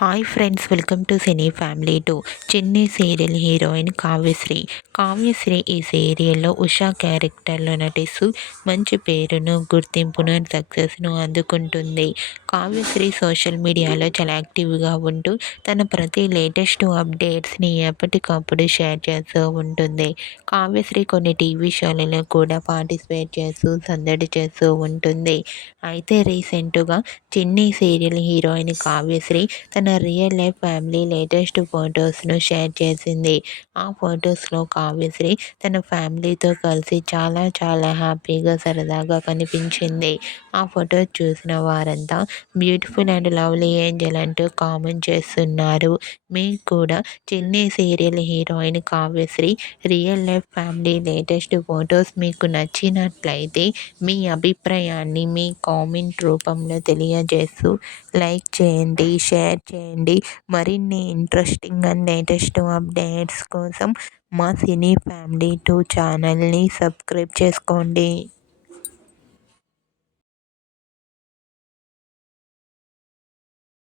Hi friends, welcome to cine family 2. Chennai serial heroine Kavyasri. Kavyasri ఈ సీరియల్లో ఉషా క్యారెక్టర్లో నటిస్తూ మంచి పేరును, గుర్తింపును, సక్సెస్ను అందుకుంటుంది. కావ్యశ్రీ సోషల్ మీడియాలో చాలా యాక్టివ్గా ఉంటూ తన ప్రతి లేటెస్ట్ అప్డేట్స్ని ఎప్పటికప్పుడు షేర్ చేస్తూ ఉంటుంది. కావ్యశ్రీ కొన్ని టీవీ షోలలో కూడా పార్టిసిపేట్ చేస్తూ సందడి చేస్తూ ఉంటుంది. అయితే రీసెంట్గా చెన్నై సీరియల్ హీరోయిన్ కావ్యశ్రీ తన రియల్ లైఫ్ ఫ్యామిలీ లేటెస్ట్ ఫొటోస్ను షేర్ చేసింది. ఆ ఫొటోస్లో కావ్యశ్రీ తన ఫ్యామిలీతో కలిసి చాలా చాలా హ్యాపీగా సరదాగా కనిపించింది. ఆ ఫొటోస్ చూసిన వారంతా బ్యూటిఫుల్ అండ్ లవ్లీ ఏంజల్ అంటూ కామెంట్ చేస్తున్నారు. మీకు కూడా Chennai serial heroine Kavyasri real life family latest photos మీకు నచ్చినట్లయితే మీ అభిప్రాయాన్ని మీ కామెంట్ రూపంలో తెలియజేస్తూ లైక్ చేయండి, షేర్ చేయండి. మరిన్ని ఇంట్రెస్టింగ్ అండ్ లేటెస్ట్ అప్డేట్స్ కోసం మా సినీ ఫ్యామిలీ 2 ఛానల్ని సబ్స్క్రైబ్ చేసుకోండి.